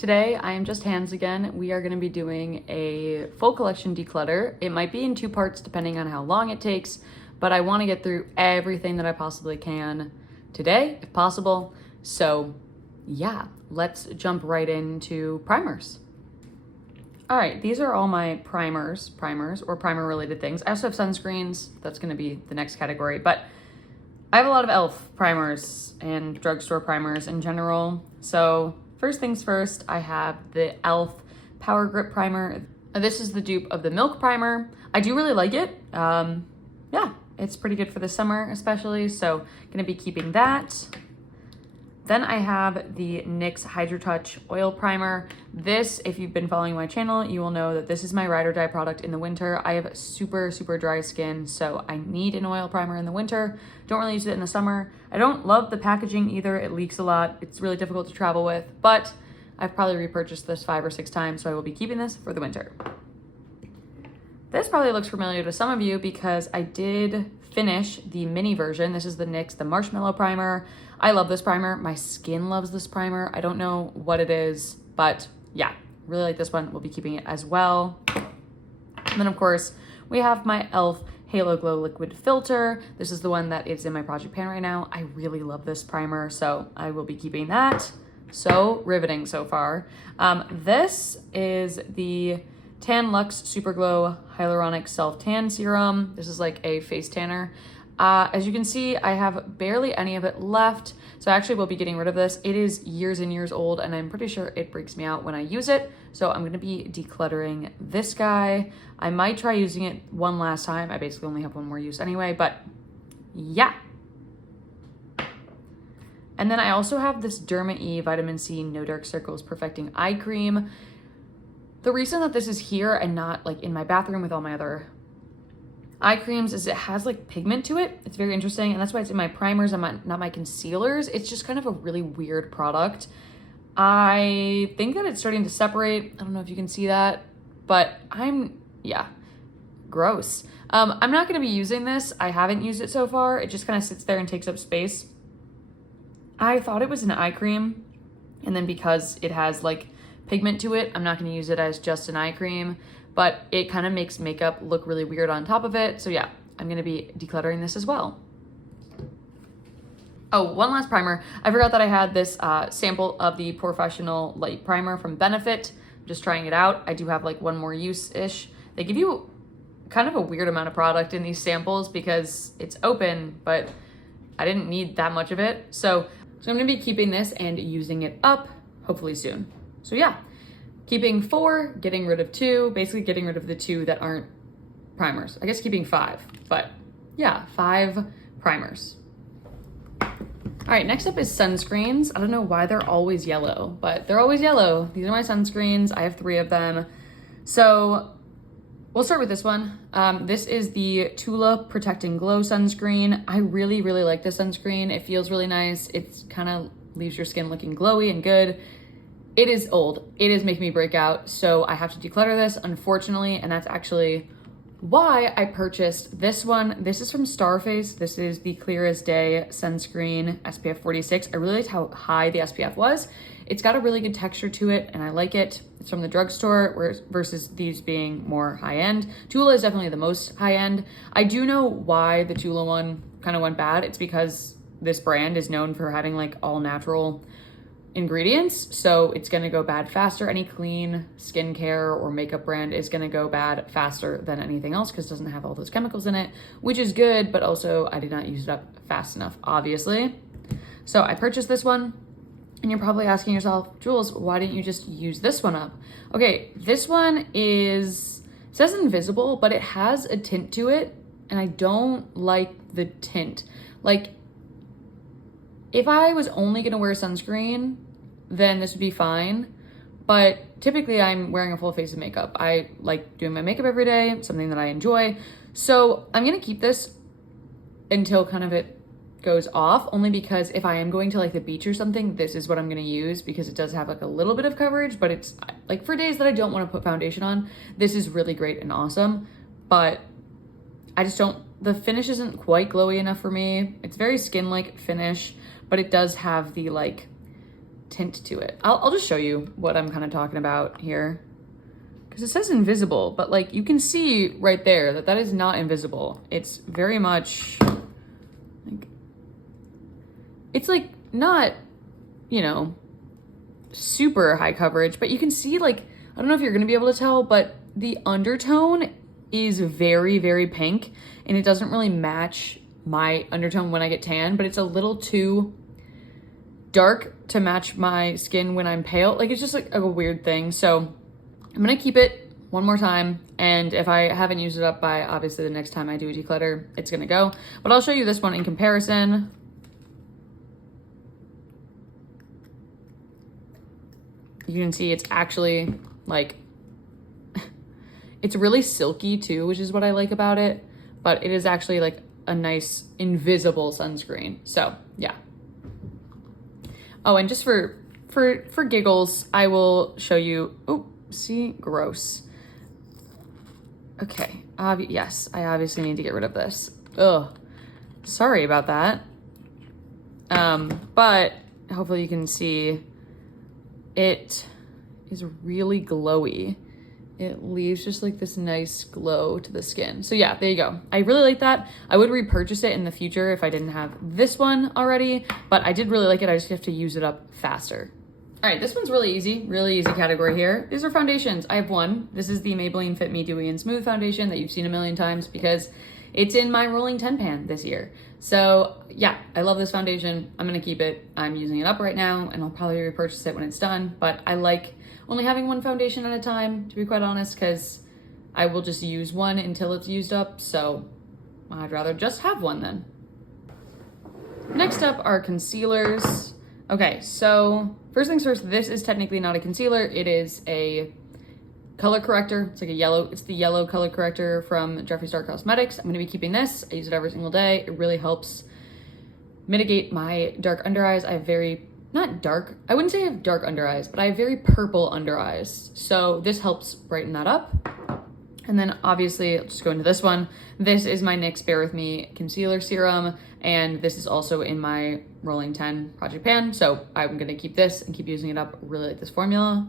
Today, I am just hands again. We are going to be doing a full collection declutter. It might be in 2 parts depending on how long it takes, but I want to get through everything that I possibly can today, if possible. So yeah, let's jump right into primers. All right, these are all my primers or primer related things. I also have sunscreens. That's going to be the next category, but I have a lot of e.l.f. primers and drugstore primers in general. So first things first, I have the e.l.f. Power Grip Primer. This is the dupe of the Milk Primer. I do really like it. Yeah, it's pretty good for the summer especially, so gonna be keeping that. Then I have the NYX Hydro Touch Oil Primer. This, if you've been following my channel, you will know that this is my ride or die product in the winter. I have super dry skin, so I need an oil primer in the winter. Don't really use it in the summer. I don't love the packaging either. It leaks a lot. It's really difficult to travel with, but I've probably repurchased this 5 or 6 times, so I will be keeping this for the winter. This probably looks familiar to some of you because I did finish the mini version. This is the NYX, the Marshmallow Primer. I love this primer. My skin loves this primer. I don't know what it is, but yeah, really like this one. We'll be keeping it as well. And then of course, we have my e.l.f. Halo Glow Liquid Filter. This is the one that is in my project pan right now. I really love this primer, so I will be keeping that. So riveting so far. This is the Tan Luxe Super Glow Hyaluronic Self Tan Serum. This is like a face tanner. As you can see, I have barely any of it left, so I actually will be getting rid of this. It is years and years old, and I'm pretty sure it breaks me out when I use it, so I'm gonna be decluttering this guy. I might try using it one last time. I basically only have one more use anyway, but yeah. And then I also have this Derma E Vitamin C No Dark Circles Perfecting Eye Cream. The reason that this is here and not like in my bathroom with all my other eye creams is it has like pigment to it. It's very interesting, and that's why it's in my primers and not my concealers. It's just kind of a really weird product. I think that it's starting to separate. I don't know if you can see that, but yeah, gross. I'm not gonna be using this. I haven't used it so far. It just kind of sits there and takes up space. I thought it was an eye cream, and then because it has like pigment to it, I'm not gonna use it as just an eye cream, but it kind of makes makeup look really weird on top of it. So yeah, I'm gonna be decluttering this as well. Oh, one last primer. I forgot that I had this sample of the Professional Light Primer from Benefit. I'm just trying it out. I do have like one more use-ish. They give you kind of a weird amount of product in these samples because it's open, but I didn't need that much of it. So I'm gonna be keeping this and using it up hopefully soon. So yeah, keeping 4, getting rid of 2, basically getting rid of the 2 that aren't primers. I guess keeping 5, but yeah, 5 primers. All right, next up is sunscreens. I don't know why they're always yellow, but they're always yellow. These are my sunscreens. I have 3 of them. So we'll start with this one. This is the Tula Protecting Glow Sunscreen. I really like this sunscreen. It feels really nice. It kind of leaves your skin looking glowy and good. It is old. It is making me break out, so I have to declutter this, unfortunately, and that's actually why I purchased this one. This is from Starface. This is the Clear as Day Sunscreen SPF 46. I really liked how high the SPF was. It's got a really good texture to it, and I like it. It's from the drugstore versus these being more high-end. Tula is definitely the most high-end. I do know why the Tula one kind of went bad. It's because this brand is known for having like all natural ingredients, so it's gonna go bad faster. Any clean skincare or makeup brand is gonna go bad faster than anything else because it doesn't have all those chemicals in it, which is good, but also I did not use it up fast enough, obviously. So I purchased this one, and you're probably asking yourself, Jules, why didn't you just use this one up? Okay, this one it says invisible, but it has a tint to it, and I don't like the tint. Like, if I was only gonna wear sunscreen, then this would be fine. But typically I'm wearing a full face of makeup. I like doing my makeup every day, something that I enjoy. So I'm gonna keep this until kind of it goes off, only because if I am going to like the beach or something, this is what I'm gonna use because it does have like a little bit of coverage, but it's like for days that I don't wanna put foundation on, this is really great and awesome. But I just don't, the finish isn't quite glowy enough for me. It's very skin-like finish, but it does have the like tint to it. I'll just show you what I'm kind of talking about here. Because it says invisible, but like you can see right there that that is not invisible. It's very much like, it's like not, you know, super high coverage, but you can see like, I don't know if you're gonna be able to tell, but the undertone is very, very pink and it doesn't really match my undertone when I get tan, but it's a little too dark to match my skin when I'm pale. Like it's just like a weird thing. So I'm gonna keep it one more time, and if I haven't used it up by obviously the next time I do a declutter, it's gonna go. But I'll show you this one in comparison. You can see it's actually like, it's really silky too, which is what I like about it, but it is actually like a nice invisible sunscreen. So yeah. Oh, and just for giggles, I will show you, oh, see, gross. Okay, yes, I obviously need to get rid of this. Ugh, sorry about that. But hopefully you can see it is really glowy. It leaves just like this nice glow to the skin. So yeah, there you go. I really like that. I would repurchase it in the future if I didn't have this one already, but I did really like it. I just have to use it up faster. All right, this one's really easy category here. These are foundations. I have one. This is the Maybelline Fit Me Dewy and Smooth foundation that you've seen a million times because it's in my rolling 10 pan this year. So yeah, I love this foundation. I'm gonna keep it. I'm using it up right now and I'll probably repurchase it when it's done, but I like only having one foundation at a time, to be quite honest, because I will just use one until it's used up. So I'd rather just have one then. Next up are concealers. Okay, so first things first, this is technically not a concealer. It is a color corrector. It's like it's the yellow color corrector from Jeffree Star Cosmetics. I'm gonna be keeping this. I use it every single day. It really helps mitigate my dark under eyes. I have not dark, I wouldn't say I have dark under eyes, but I have very purple under eyes. So this helps brighten that up. And then obviously, I'll just go into this one. This is my NYX Bare With Me Concealer Serum, and this is also in my Rolling 10 Project Pan. So I'm gonna keep this and keep using it up. Really like this formula.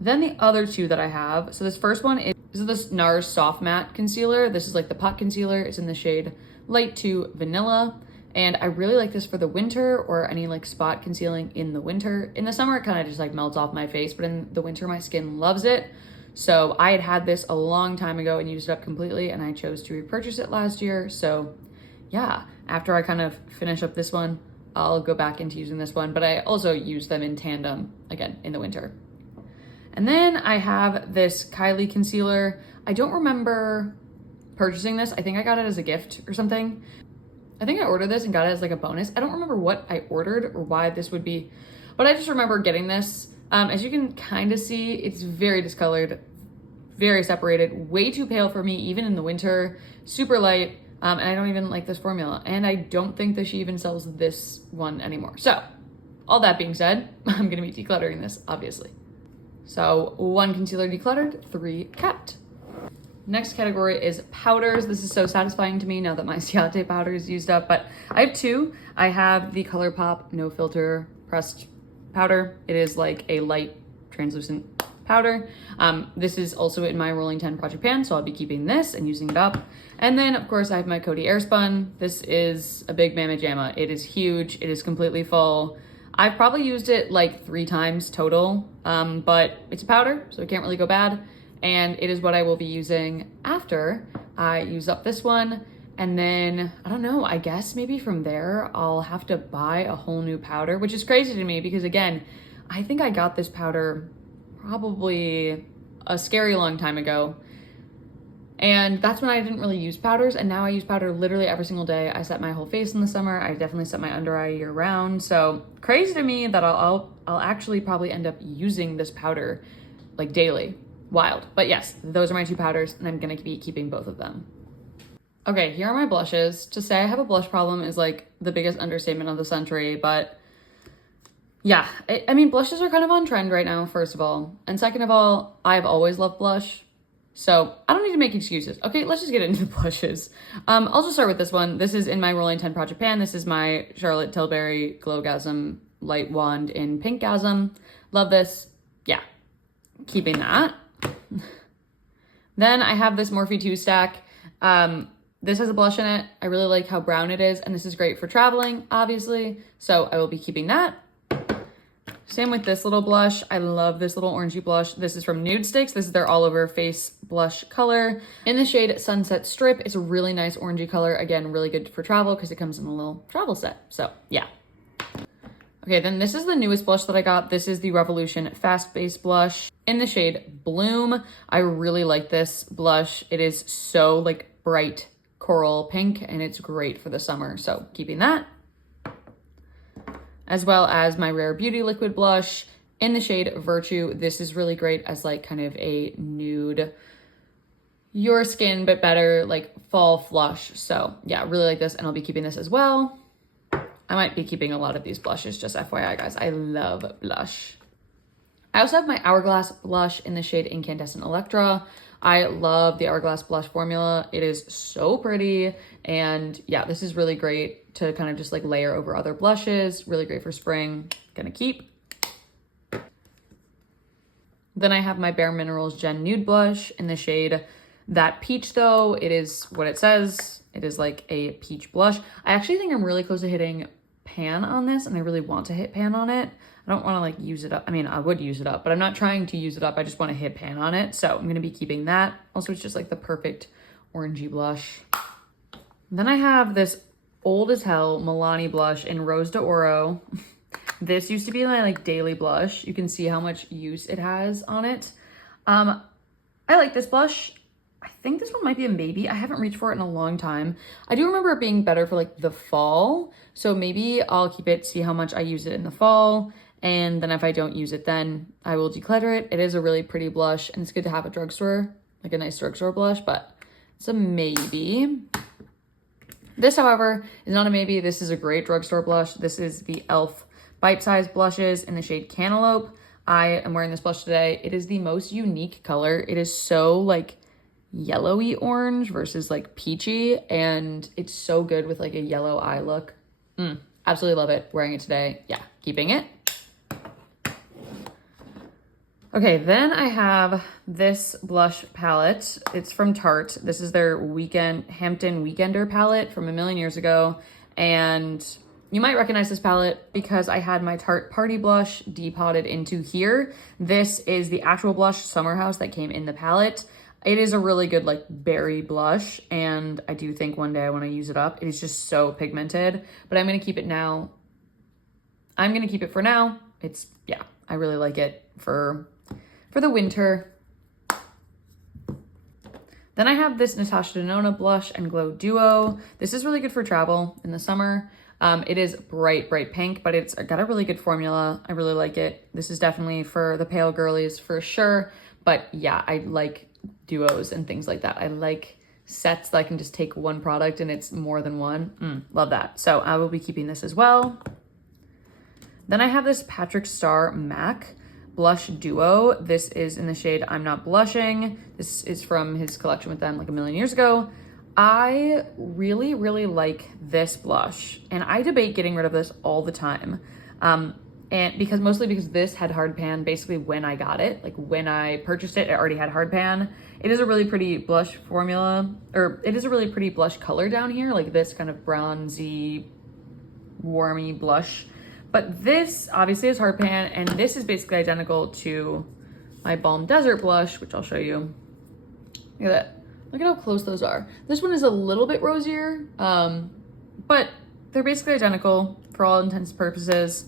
Then the other two that I have, so this first one is this NARS Soft Matte Concealer. This is like the pot concealer. It's in the shade Light to Vanilla. And I really like this for the winter or any like spot concealing in the winter. In the summer, it kind of just like melts off my face, but in the winter, my skin loves it. So I had this a long time ago and used it up completely, and I chose to repurchase it last year. So yeah, after I kind of finish up this one, I'll go back into using this one, but I also use them in tandem again in the winter. And then I have this Kylie concealer. I don't remember purchasing this. I think I got it as a gift or something. I think I ordered this and got it as like a bonus. I don't remember what I ordered or why this would be, but I just remember getting this. As you can kind of see, it's very discolored, very separated, way too pale for me, even in the winter, super light. And I don't even like this formula. And I don't think that she even sells this one anymore. So all that being said, I'm gonna be decluttering this, obviously. So 1 concealer decluttered, 3 kept. Next category is powders. This is so satisfying to me now that my Ciate powder is used up, but I have 2. I have the ColourPop No Filter Pressed Powder. It is like a light translucent powder. This is also in my Rolling 10 Project Pan, so I'll be keeping this and using it up. And then of course I have my Coty Airspun. This is a big mamma jamma. It is huge, it is completely full. I've probably used it like 3 times total, but it's a powder, so it can't really go bad. And it is what I will be using after I use up this one. And then, I don't know, I guess maybe from there, I'll have to buy a whole new powder, which is crazy to me because again, I think I got this powder probably a scary long time ago. And that's when I didn't really use powders. And now I use powder literally every single day. I set my whole face in the summer. I definitely set my under eye year round. So crazy to me that I'll actually probably end up using this powder like daily. Wild. But yes, those are my 2 powders and I'm gonna be keeping both of them. Okay, here are my blushes. To say I have a blush problem is like the biggest understatement of the century, but yeah, I mean, blushes are kind of on trend right now, first of all. And second of all, I've always loved blush. So I don't need to make excuses. Okay, let's just get into the blushes. I'll just start with this one. This is in my Rolling 10 Project Pan. This is my Charlotte Tilbury Glowgasm light wand in Pinkgasm. Love this. Yeah, keeping that. Then I have this Morphe 2 stack. This has a blush in it. I really like how brown it is, and this is great for traveling, obviously. So I will be keeping that. Same with this little blush. I love this little orangey blush. This is from Nude Sticks. This is their all over face blush color in the shade Sunset Strip. It's a really nice orangey color. Again, really good for travel because it comes in a little travel set. So yeah. Okay, then this is the newest blush that I got. This is the Revolution Fast Base Blush in the shade Bloom. I really like this blush. It is so like bright coral pink and it's great for the summer. So keeping that. As well as my Rare Beauty liquid blush in the shade Virtue. This is really great as like kind of a nude, your skin but better, like fall flush. So yeah, really like this, and I'll be keeping this as well. I might be keeping a lot of these blushes, just FYI guys. I love blush. I also have my Hourglass blush in the shade Incandescent Electra. I love the Hourglass blush formula. It is so pretty. And yeah, this is really great to kind of just like layer over other blushes. Really great for spring. Gonna keep. Then I have my Bare Minerals Gen Nude blush in the shade That Peach though. It is what it says. It is like a peach blush. I actually think I'm really close to hitting pan on this, and I really want to hit pan on it. I don't want to like use it up. I mean, I would use it up, but I'm not trying to use it up. I just want to hit pan on it. So I'm going to be keeping that. Also, it's just like the perfect orangey blush. Then I have this old as hell Milani blush in Rose d'Oro. This used to be my like daily blush. You can see how much use it has on it. I like this blush. I think this one might be a maybe. I haven't reached for it in a long time. I do remember it being better for like the fall. So maybe I'll keep it, see how much I use it in the fall. And then if I don't use it, then I will declutter it. It is a really pretty blush, and it's good to have a drugstore, like a nice drugstore blush, but it's a maybe. This, however, is not a maybe. This is a great drugstore blush. This is the e.l.f. Bite Size Blushes in the shade Cantaloupe. I am wearing this blush today. It is the most unique color. It is so like yellowy orange versus like peachy, and it's so good with like a yellow eye look. Absolutely love it. Wearing it today. Yeah, keeping it. Okay, then I have this blush palette. It's from Tarte. This is their Hampton Weekender palette from a million years ago. And you might recognize this palette because I had my Tarte Party Blush depotted into here. This is the actual blush Summer House that came in the palette. It is a really good like berry blush, and I do think one day I want to use it up. It is just so pigmented, but I'm going to keep it now. I'm going to keep it for now. It's, yeah, I really like it for the winter. Then I have this Natasha Denona Blush and Glow Duo. This is really good for travel in the summer. It is bright pink, but it's got a really good formula. I really like it. This is definitely for the pale girlies for sure. But yeah, I like duos and things like that. I like sets that I can just take one product and it's more than one. Love that. So I will be keeping this as well. Then I have this Patrick Star MAC Blush Duo. This is in the shade I'm Not Blushing. This is from his collection with them like a million years ago. I really like this blush, and I debate getting rid of this all the time. And mostly because this had hard pan basically when I got it. Like when I purchased it, it already had hard pan. It is a really pretty blush formula, or it is a really pretty blush color down here, like this kind of bronzy, warmy blush. But this obviously is hard pan, and this is basically identical to my Balm Desert blush, which I'll show you. Look at that. Look at how close those are. This one is a little bit rosier, but they're basically identical for all intents and purposes.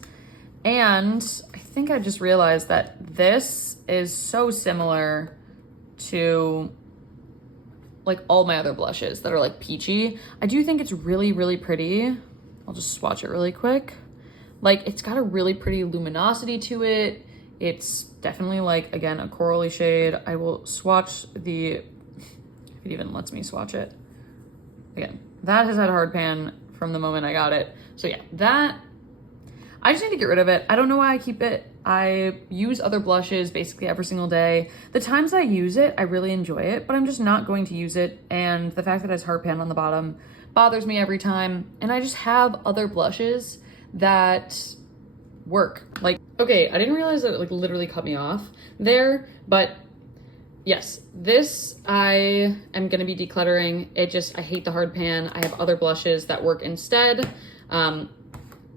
And I think I just realized that this is so similar to like all my other blushes that are like peachy. I do think it's really pretty. I'll just swatch it really quick. Like it's got a really pretty luminosity to it. It's definitely like, again, a corally shade. I will swatch the, if it even lets me swatch it. Again, that has had hard pan from the moment I got it. So yeah, that, I just need to get rid of it. I don't know why I keep it. I use other blushes basically every single day. The times I use it, I really enjoy it, but I'm just not going to use it. And the fact that it has hard pan on the bottom bothers me every time. And I just have other blushes that work. Like, okay, I didn't realize that it like literally cut me off there, but yes, this I am gonna be decluttering. I hate the hard pan. I have other blushes that work instead.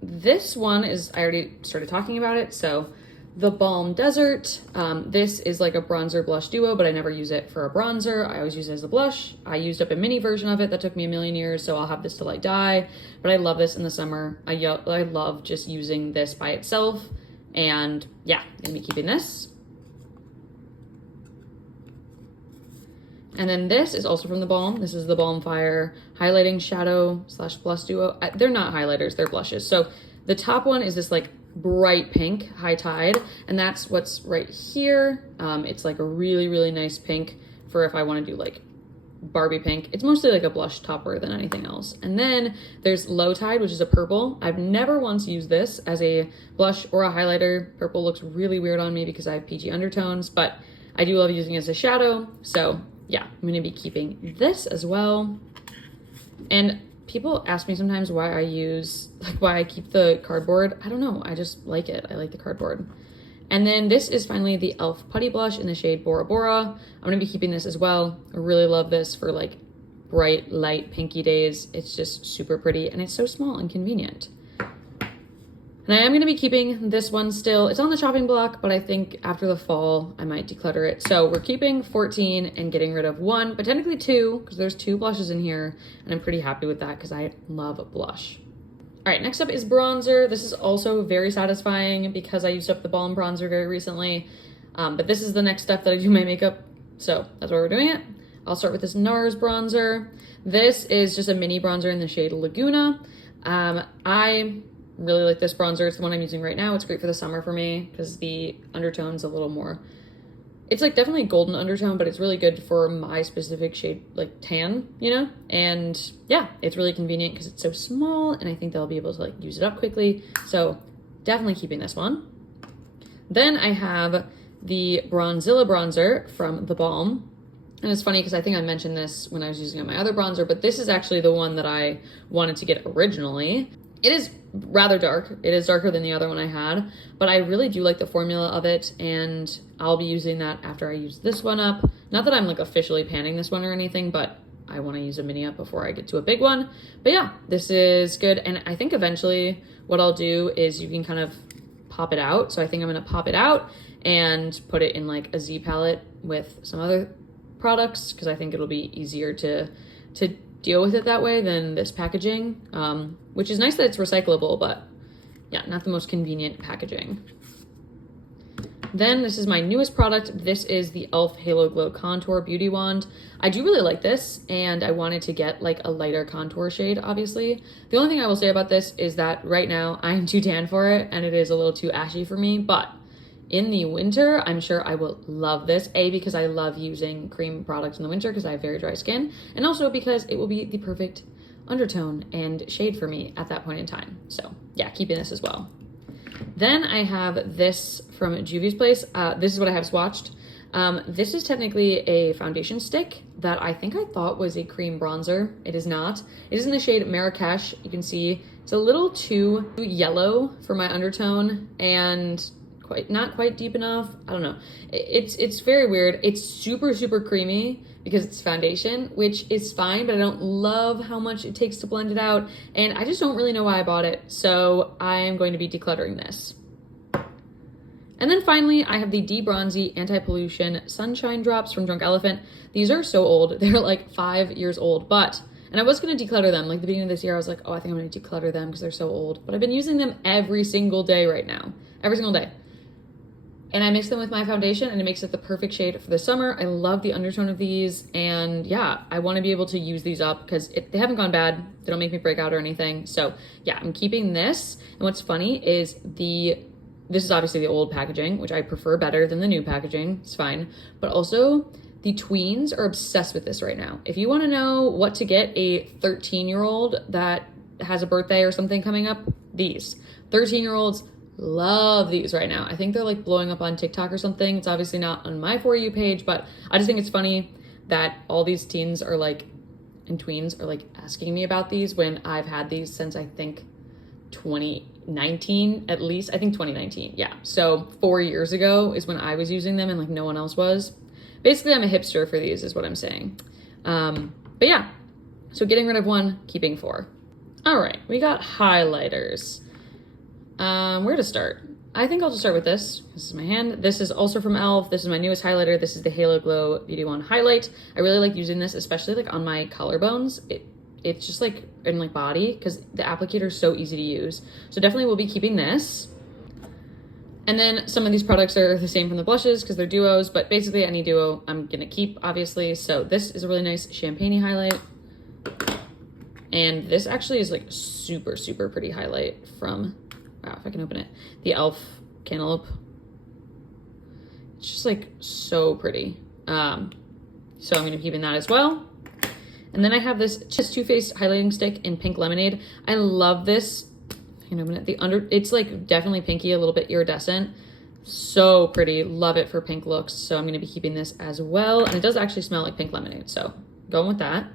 This one is, I already started talking about it, so the Balm Desert. This is like a bronzer blush duo, but I never use it for a bronzer. I always use it as a blush. I used up a mini version of it that took me a million years, so I'll have this till I die. But I love this in the summer. I love just using this by itself. And yeah, I'm gonna be keeping this. And then this is also from the Balm. This is the Balm Fire Highlighting Shadow / Blush Duo. They're not highlighters, they're blushes. So the top one is this like bright pink, High Tide, and that's what's right here. It's like a really, really nice pink for if I want to do like Barbie pink. It's mostly like a blush topper than anything else. And then there's Low Tide, which is a purple. I've never once used this as a blush or a highlighter. Purple looks really weird on me because I have peachy undertones, but I do love using it as a shadow. So yeah, I'm gonna be keeping this as well. And people ask me sometimes why I keep the cardboard. I don't know, I just like it. I like the cardboard. And then this is finally the e.l.f. Putty Blush in the shade Bora Bora. I'm gonna be keeping this as well. I really love this for like bright, light, pinky days. It's just super pretty and it's so small and convenient. And I am going to be keeping this one still. It's on the chopping block, but I think after the fall, I might declutter it. So we're keeping 14 and getting rid of 1, but technically 2, because there's 2 blushes in here. And I'm pretty happy with that because I love blush. All right, next up is bronzer. This is also very satisfying because I used up the Balm bronzer very recently. But this is the next step that I do my makeup. So that's why we're doing it. I'll start with this NARS bronzer. This is just a mini bronzer in the shade Laguna. I really like this bronzer. It's the one I'm using right now. It's great for the summer for me because the undertone's a little more, it's like definitely a golden undertone, but it's really good for my specific shade, like tan, you know? And yeah, it's really convenient because it's so small and I think they'll be able to like use it up quickly. So definitely keeping this one. Then I have the Bronzilla bronzer from the Balm. And it's funny because I think I mentioned this when I was using my other bronzer, but this is actually the one that I wanted to get originally. It is rather dark. It is darker than the other one I had, but I really do like the formula of it, and I'll be using that after I use this one up. Not that I'm like officially panning this one or anything, but I want to use a mini up before I get to a big one. But yeah, this is good, and I think eventually what I'll do is you can kind of pop it out. So I think I'm going to pop it out and put it in like a Z palette with some other products because I think it'll be easier to deal with it that way than this packaging, which is nice that it's recyclable, but yeah, not the most convenient packaging. Then this is my newest product. This is the e.l.f. Halo Glow Contour Beauty Wand. I do really like this, and I wanted to get like a lighter contour shade, obviously. The only thing I will say about this is that right now I'm too tan for it, and it is a little too ashy for me, but in the winter, I'm sure I will love this. A, because I love using cream products in the winter because I have very dry skin, and also because it will be the perfect undertone and shade for me at that point in time. So yeah, keeping this as well. Then I have this from Juvie's Place. This is what I have swatched. This is technically a foundation stick that I think I thought was a cream bronzer. It is not. It is in the shade Marrakesh. You can see it's a little too yellow for my undertone and not quite deep enough. I don't know. It's very weird. It's super, super creamy because it's foundation, which is fine, but I don't love how much it takes to blend it out. And I just don't really know why I bought it. So I am going to be decluttering this. And then finally, I have the D-Bronzy Anti-Pollution Sunshine Drops from Drunk Elephant. These are so old. They're like 5 years old, and I was going to declutter them. Like the beginning of this year, I was like, oh, I think I'm going to declutter them because they're so old. But I've been using them every single day right now. Every single day. And I mix them with my foundation and it makes it the perfect shade for the summer. I love the undertone of these. And yeah, I want to be able to use these up because they haven't gone bad. They don't make me break out or anything. So yeah, I'm keeping this. And what's funny is this is obviously the old packaging, which I prefer better than the new packaging. It's fine. But also the tweens are obsessed with this right now. If you want to know what to get a 13-year-old that has a birthday or something coming up, these 13-year-olds love these right now. I think they're like blowing up on TikTok or something. It's obviously not on my For You page, but I just think it's funny that all these teens are like, and tweens are like asking me about these when I've had these since I think 2019 at least. I think 2019. Yeah. So 4 years ago is when I was using them and like no one else was. Basically, I'm a hipster for these is what I'm saying. But yeah, so getting rid of 1, keeping 4. All right, we got highlighters. Where to start? I think I'll just start with this. This is my hand. This is also from e.l.f. This is my newest highlighter. This is the Halo Glow Beauty One Highlight. I really like using this, especially like on my collarbones. It's just like in like body because the applicator is so easy to use. So definitely we'll be keeping this. And then some of these products are the same from the blushes because they're duos, but basically any duo I'm gonna keep, obviously. So this is a really nice champagne highlight. And this actually is like super, super pretty highlight from, wow, if I can open it, the e.l.f. Cantaloupe. It's just like so pretty. So I'm gonna be keeping that as well. And then I have this just Too Faced highlighting stick in Pink Lemonade. I love this. I can open it. It's like definitely pinky, a little bit iridescent. So pretty. Love it for pink looks. So I'm gonna be keeping this as well. And it does actually smell like Pink Lemonade. So going with that.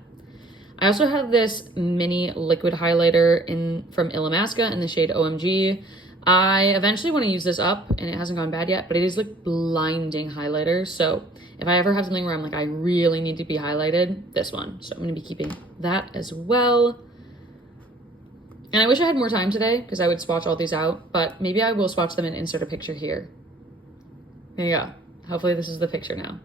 I also have this mini liquid highlighter from Illamasqua in the shade OMG. I eventually want to use this up and it hasn't gone bad yet, but it is like blinding highlighter. So if I ever have something where I'm like, I really need to be highlighted, this one. So I'm going to be keeping that as well. And I wish I had more time today because I would swatch all these out, but maybe I will swatch them and insert a picture here. There you go. Hopefully this is the picture now.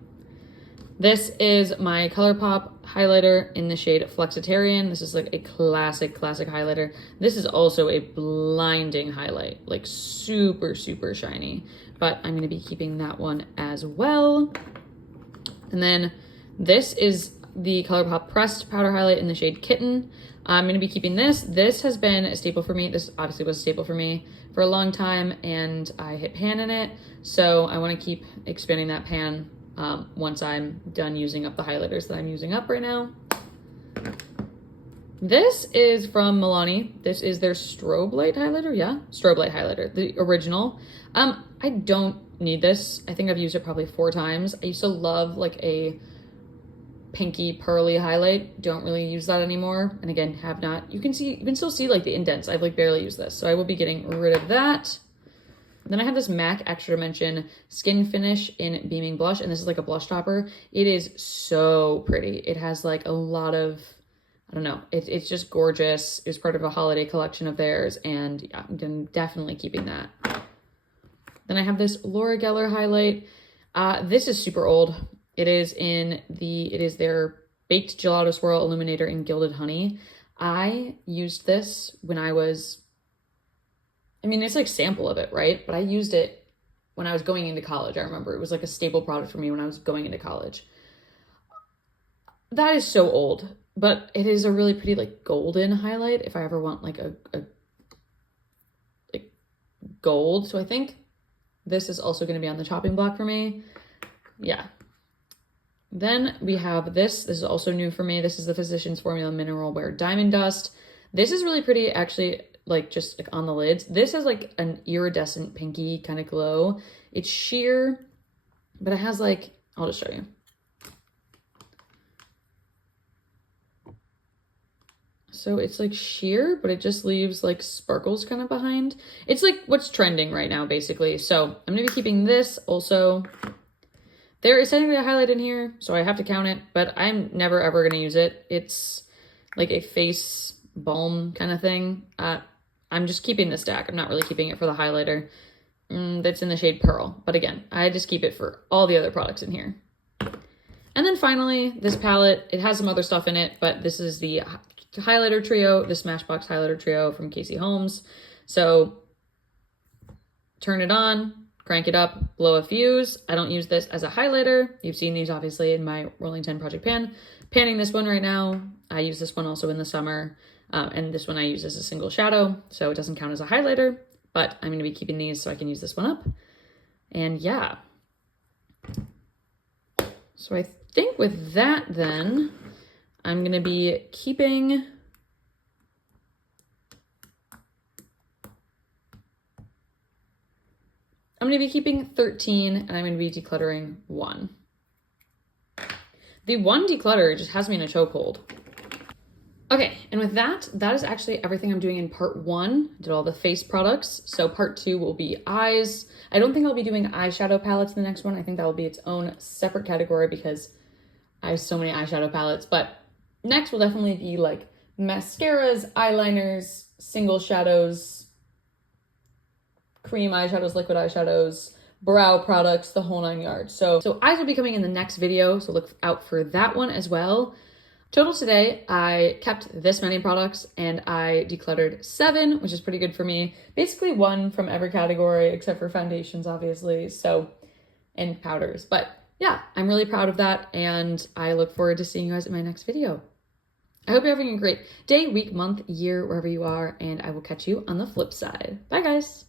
This is my ColourPop highlighter in the shade Flexitarian. This is like a classic highlighter. This is also a blinding highlight, like super, super shiny, but I'm gonna be keeping that one as well. And then this is the ColourPop Pressed Powder Highlight in the shade Kitten. I'm gonna be keeping this. This has been a staple for me. This obviously was a staple for me for a long time and I hit pan in it. So I wanna keep expanding that pan once I'm done using up the highlighters that I'm using up right now. This is from Milani. This is their Strobe Light highlighter. Yeah, Strobe Light highlighter, the original. I don't need this. I think I've used it probably 4 times. I used to love like a pinky pearly highlight. Don't really use that anymore. And again, have not. You can still see like the indents. I've like barely used this. So I will be getting rid of that. Then I have this MAC Extra Dimension Skin Finish in Beaming Blush, and this is like a blush topper. It is so pretty. It has like a lot of, I don't know, it's just gorgeous. It was part of a holiday collection of theirs, and yeah, I'm definitely keeping that. Then I have this Laura Geller highlight. This is super old. It is their Baked Gelato Swirl Illuminator in Gilded Honey. I used this when it's like sample of it, right? But I used it when I was going into college. I remember it was like a staple product for me when I was going into college. That is so old, but it is a really pretty like golden highlight if I ever want like a gold. So I think this is also going to be on the chopping block for me. Yeah. Then we have this. This is also new for me. This is the Physicians Formula Mineral Wear Diamond Dust. This is really pretty, actually, like just like on the lids. This has like an iridescent pinky kind of glow. It's sheer, but it has like, I'll just show you. So it's like sheer, but it just leaves like sparkles kind of behind. It's like what's trending right now, basically. So I'm gonna be keeping this also. There is technically a highlight in here, so I have to count it, but I'm never ever gonna use it. It's like a face balm kind of thing. I'm just keeping the stack. I'm not really keeping it for the highlighter that's in the shade Pearl. But again, I just keep it for all the other products in here. And then finally, this palette, it has some other stuff in it, but this is the highlighter trio, the Smashbox highlighter trio from Casey Holmes. So turn it on, crank it up, blow a fuse. I don't use this as a highlighter. You've seen these obviously in my Rolling 10 Project Pan. Panning this one right now. I use this one also in the summer. And this one I use as a single shadow, so it doesn't count as a highlighter, but I'm going to be keeping these so I can use this one up. And yeah. So I think with that then, I'm going to be keeping... I'm going to be keeping 13, and I'm going to be decluttering 1. The 1 declutter just has me in a chokehold. Okay, and with that, that is actually everything I'm doing in part 1. I did all the face products. So part 2 will be eyes. I don't think I'll be doing eyeshadow palettes in the next one. I think that will be its own separate category because I have so many eyeshadow palettes. But next will definitely be like mascaras, eyeliners, single shadows, cream eyeshadows, liquid eyeshadows, brow products, the whole 9 yards. So eyes will be coming in the next video, so look out for that one as well. Total today, I kept this many products and I decluttered 7, which is pretty good for me. Basically 1 from every category except for foundations, obviously, so, and powders. But yeah, I'm really proud of that and I look forward to seeing you guys in my next video. I hope you're having a great day, week, month, year, wherever you are, and I will catch you on the flip side. Bye, guys.